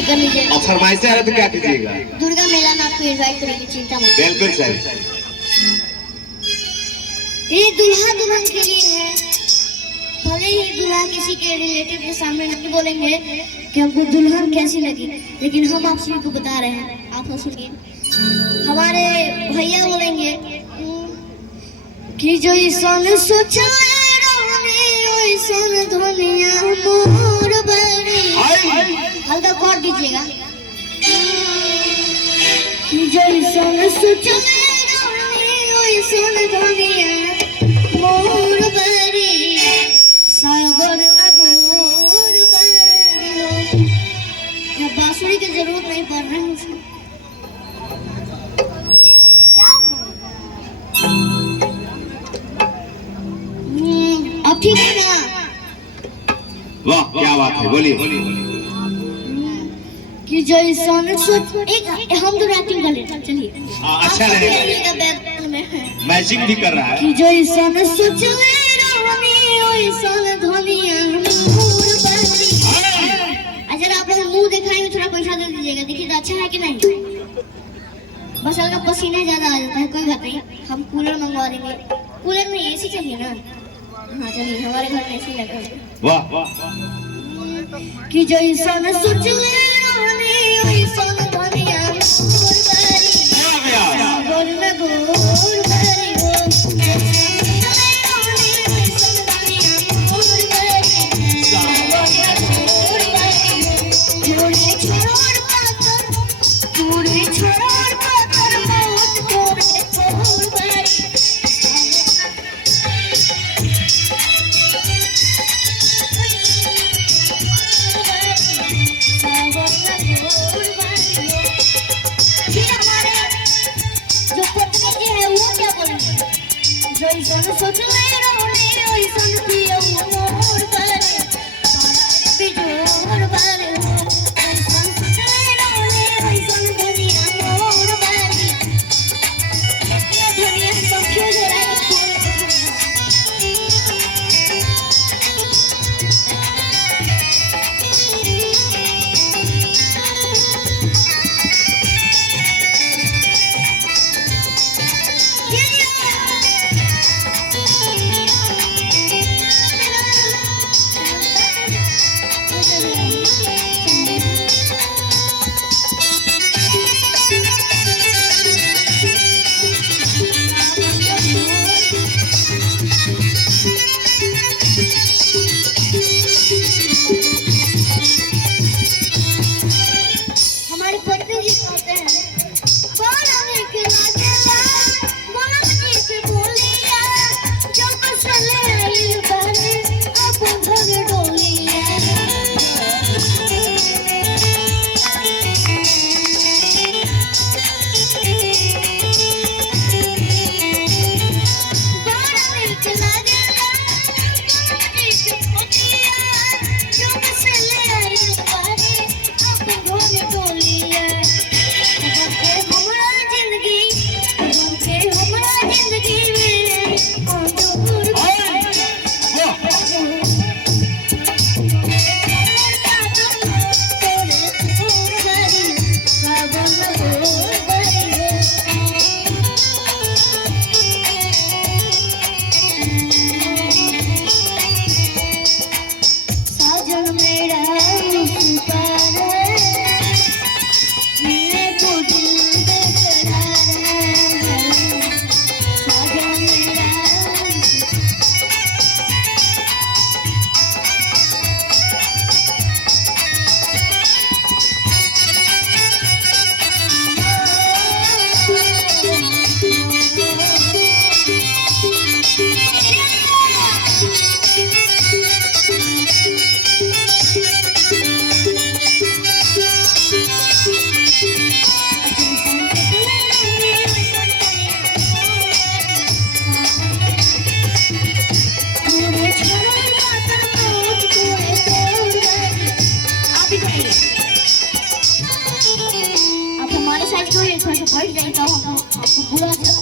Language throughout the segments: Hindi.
कर लीजिए। और फरमाइश है तो क्या कीजिएगा? दुर्गा मेला में आपको इनवाइट करेंगे, चिंता मत। बिल्कुल सही। ये दुल्हा दुल्हन के लिए है। भले ही दुल्हा किसी के रिलेटिव के सामने नहीं बोलेंगे कि हमको दुल्हन कैसी लगी, लेकिन हम आप सभी को बता रहे हैं, आप सुनिए। हमारे भैया बोलेंगे कि जो ईसान सोचा दुनिया मोर बड़ी, हल्का कॉर्ड दीजिएगा। कि जो ईसान सोचा दुनिया मोर बड़ी, सागर अगोर बड़ी। बांसुरी की जरूरत नहीं पड़ रही है। अब ठीक है ना? वाह क्या बात है, बोलिए। कि जो इंसान सोच एक हम तो रैपिंग कर लेते हैं, चलिए। अच्छा रहेगा, मैचिंग भी कर रहा है। कि जो इंसान सोच अगर आप लोग मुंह दिखाएंगे थोड़ा पैसा दे दीजिएगा, देखिए तो अच्छा है कि नहीं? बस अगर पसीना ज्यादा आ जाता है कोई बात नहीं, हम कूलर मंगवा देंगे। कूलर में एसी चाहिए ना? हाँ चलिए, हमारे घर में एसी लगा है। वाह। कि जो इंसान सोच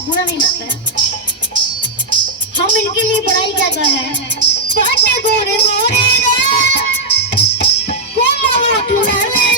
बुरा नहीं लगता है। हम इनके लिए बड़ाई क्या कर रहे हैं? गोरे गोरे